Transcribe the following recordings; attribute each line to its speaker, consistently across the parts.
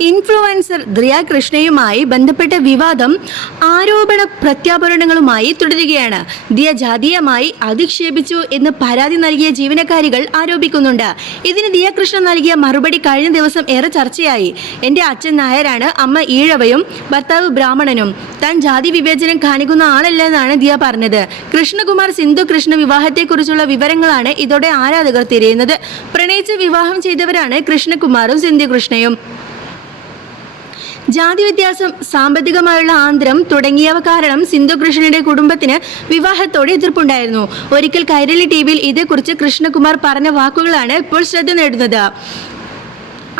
Speaker 1: Influencer ദ്രിയ കൃഷ്ണയുമായി ബന്ധപ്പെട്ട വിവാദം ആരോപണ പ്രത്യാപരണങ്ങളുമായി തുടരുകയാണ്. ദിയ ജാതീയമായി അധിക്ഷേപിച്ചു എന്ന് പരാതി നൽകിയ ജീവനക്കാരികൾ ആരോപിക്കുന്നുണ്ട്. ഇതിന് ദിയ കൃഷ്ണ നൽകിയ മറുപടി കഴിഞ്ഞ ദിവസം ഏറെ ചർച്ചയായി. എന്റെ അച്ഛൻ നായരാണ് അമ്മ ഈഴവയും ഭർത്താവ് ബ്രാഹ്മണനും. താൻ ജാതി വിവേചനം കാണിക്കുന്ന ആളല്ലെന്നാണ് ദിയ പറഞ്ഞത്. കൃഷ്ണകുമാർ സിന്ധു കൃഷ്ണ വിവാഹത്തെക്കുറിച്ചുള്ള വിവരങ്ങളാണ് ഇതോടെ ആരാധകർ തിരയുന്നത്. പ്രണയിച്ച് വിവാഹം ചെയ്തവരാണ് കൃഷ്ണകുമാറും സിന്ധു കൃഷ്ണയും. ജാതി വ്യത്യാസം സാമ്പത്തികമായുള്ള ആന്തരം തുടങ്ങിയവ കാരണം സിന്ധു കൃഷ്ണയുടെ കുടുംബത്തിന് വിവാഹത്തോടെ എതിർപ്പുണ്ടായിരുന്നു. ഒരിക്കൽ കൈരളി ടി വിയിൽ ഇതേക്കുറിച്ച് കൃഷ്ണകുമാർ പറഞ്ഞ വാക്കുകളാണ് ഇപ്പോൾ ശ്രദ്ധ നേടുന്നത്.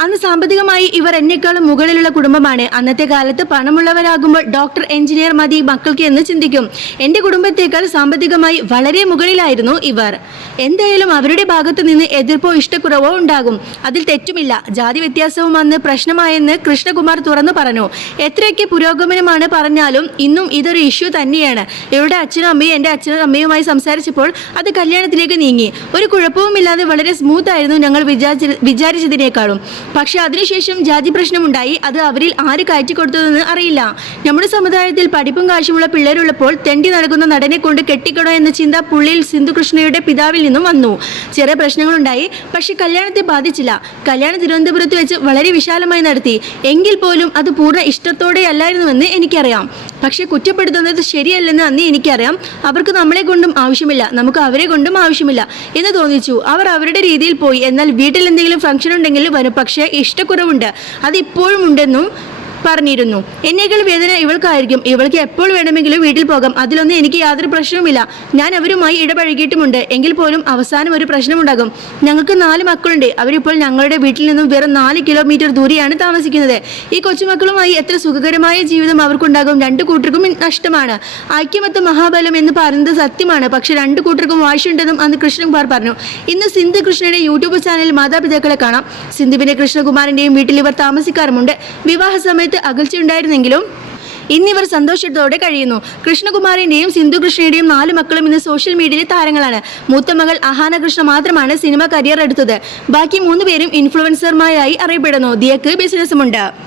Speaker 1: അന്ന് സാമ്പത്തികമായി ഇവർ എന്നെക്കാളും മുകളിലുള്ള കുടുംബമാണ്. അന്നത്തെ കാലത്ത് പണമുള്ളവരാകുമ്പോൾ ഡോക്ടർ എഞ്ചിനീയർ മതി മക്കൾക്ക് എന്ന് ചിന്തിക്കും. എന്റെ കുടുംബത്തേക്കാൾ സാമ്പത്തികമായി വളരെ മുകളിലായിരുന്നു ഇവർ. എന്തായാലും അവരുടെ ഭാഗത്തു നിന്ന് എതിർപ്പോ ഇഷ്ടക്കുറവോ ഉണ്ടാകും. അതിൽ തെറ്റുമില്ല. ജാതി വ്യത്യാസവും അന്ന് പ്രശ്നമായെന്ന് കൃഷ്ണകുമാർ തുറന്നു പറഞ്ഞു. എത്രയൊക്കെ പുരോഗമനമാണ് പറഞ്ഞാലും ഇന്നും ഇതൊരു ഇഷ്യൂ തന്നെയാണ്. ഇവരുടെ അച്ഛനും അമ്മയും എന്റെ അച്ഛനും അമ്മയുമായി സംസാരിച്ചപ്പോൾ അത് കല്യാണത്തിലേക്ക് നീങ്ങി. ഒരു കുഴപ്പവുമില്ലാതെ വളരെ സ്മൂത്ത് ആയിരുന്നു ഞങ്ങൾ വിചാരിച്ച വിചാരിച്ചതിനേക്കാളും. പക്ഷെ അതിനുശേഷം ജാതി പ്രശ്നമുണ്ടായി. അത് അവരിൽ ആര് കയറ്റിക്കൊടുത്തതെന്ന് അറിയില്ല. നമ്മുടെ സമുദായത്തിൽ പഠിപ്പും കാശുമുള്ള പിള്ളേരുള്ളപ്പോൾ തെണ്ടി നടക്കുന്ന നടനെ കൊണ്ട് കെട്ടിക്കണോ എന്ന ചിന്ത പുള്ളിയിൽ സിന്ധുകൃഷ്ണയുടെ പിതാവിൽ നിന്നും വന്നു. ചെറിയ പ്രശ്നങ്ങളുണ്ടായി പക്ഷെ കല്യാണത്തെ ബാധിച്ചില്ല. കല്യാണം തിരുവനന്തപുരത്ത് വെച്ച് വളരെ വിശാലമായി നടത്തി. എങ്കിൽ പോലും അത് പൂർണ ഇഷ്ടത്തോടെ അല്ലായിരുന്നുവെന്ന് എനിക്കറിയാം. പക്ഷെ കുറ്റപ്പെടുത്തുന്നത് ശരിയല്ലെന്ന് അന്ന് എനിക്കറിയാം. അവർക്ക് നമ്മളെ കൊണ്ടും ആവശ്യമില്ല. നമുക്ക് അവരെ കൊണ്ടും ആവശ്യമില്ല. എന്ന് തോന്നിച്ചു. അവർ അവരുടെ രീതിയിൽ പോയി. എന്നാൽ വീട്ടിൽ എന്തെങ്കിലും ഫംഗ്ഷൻ ഉണ്ടെങ്കിൽ വരും. പക്ഷേ ഇഷ്ടക്കുറവുണ്ട്. അത് ഇപ്പോഴും ഉണ്ടെന്നും പറഞ്ഞിരുന്നു. എന്നേക്കാൾ വേദന ഇവൾക്കായിരിക്കും. ഇവൾക്ക് എപ്പോൾ വേണമെങ്കിലും വീട്ടിൽ പോകാം. അതിലൊന്നും എനിക്ക് യാതൊരു പ്രശ്നവുമില്ല. ഞാൻ അവരുമായി ഇടപഴകിയിട്ടുമുണ്ട്. എങ്കിൽ പോലും അവസാനം ഒരു പ്രശ്നമുണ്ടാകും. ഞങ്ങൾക്ക് നാല് മക്കളുണ്ട്. അവരിപ്പോൾ ഞങ്ങളുടെ വീട്ടിൽ നിന്നും വെറും നാല് കിലോമീറ്റർ ദൂരെയാണ് താമസിക്കുന്നത്. ഈ കൊച്ചുമക്കളുമായി എത്ര സുഖകരമായ ജീവിതം അവർക്കുണ്ടാകും. രണ്ടു കൂട്ടർക്കും നഷ്ടമാണ്. ഐക്യമത്ത മഹാബലം എന്ന് പറയുന്നത് സത്യമാണ്. പക്ഷെ രണ്ടു കൂട്ടർക്കും വാശിയുണ്ടെന്നും അന്ന് കൃഷ്ണകുമാർ പറഞ്ഞു. ഇന്ന് സിന്ധു കൃഷ്ണയുടെ യൂട്യൂബ് ചാനലിൽ മാതാപിതാക്കളെ കാണാം. സിന്ധുവിന്റെ കൃഷ്ണകുമാറിന്റെയും വീട്ടിൽ ഇവർ താമസിക്കാറുമുണ്ട്. വിവാഹ സമയത്ത് അകൽച്ചയുണ്ടായിരുന്നെങ്കിലും ഇന്നിവർ സന്തോഷത്തോടെ കഴിയുന്നു. കൃഷ്ണകുമാറിന്റെയും സിന്ധു കൃഷ്ണയുടെയും നാല് മക്കളും ഇന്ന് സോഷ്യൽ മീഡിയയിലെ താരങ്ങളാണ്. മൂത്ത മകൾ അഹാന കൃഷ്ണ മാത്രമാണ് സിനിമ കരിയർ എടുത്തത്. ബാക്കി മൂന്ന് പേരും ഇൻഫ്ലുവൻസർമാരായി അറിയപ്പെടുന്നു. ദിയക്ക് ബിസിനസ്സുമുണ്ട്